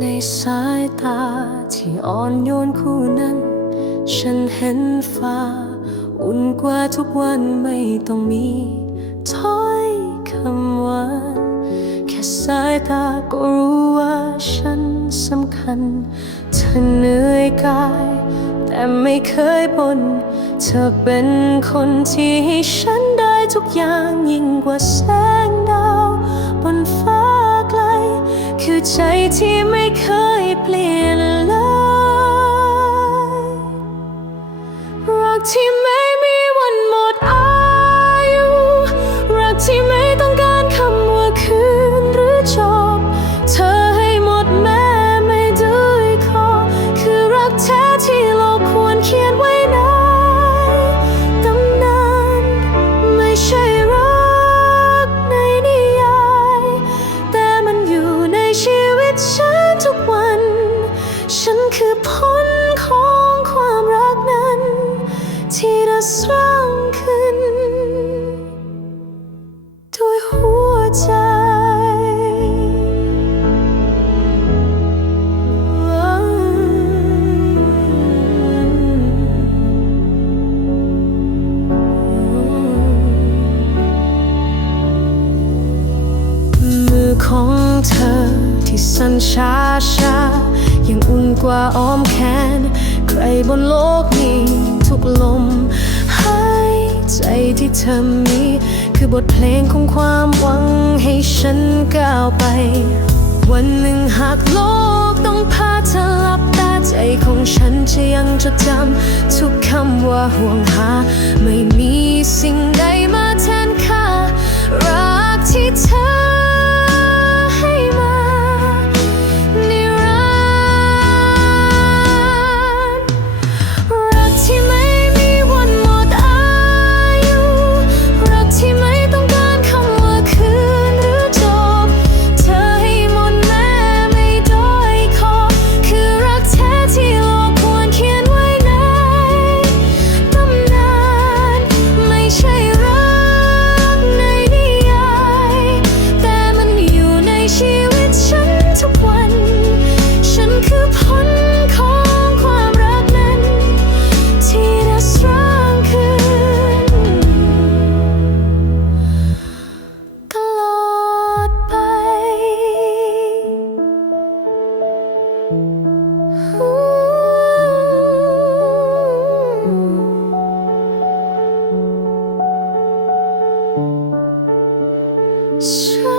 ในสายตาที่อ่อนโยนคู่นั้น ฉันเห็นฟ้า อุ่นกว่าทุกวันไม่ต้องมีถ้อยคำหวานแค่สายตาก็รู้ว่าฉันสำคัญ เธอเหนื่อยกาย แต่ไม่เคยบ่นเธอเป็นคนที่ให้ฉันได้ทุกอย่างยิ่งกว่าแสงดาวบนฟ้า ใจที่ไม่เคยเปลี่ยนเลยรักที่ไม่ สร้างขึ้น ด้วยหัวใจมือของเธอที่สั่นช้าช้ายังอุ่นกว่าอ้อมแขน ใครบนโลกนี้ทุกลม ใจที่เธอมี คือบทเพลงของความหวังให้ฉันก้าวไป วันหนึ่งหากโลกต้องพาเธอหลับตาใจของฉันจะยังจดจำทุกคำว่าห่วงหา ไม่มีสิ่ง 说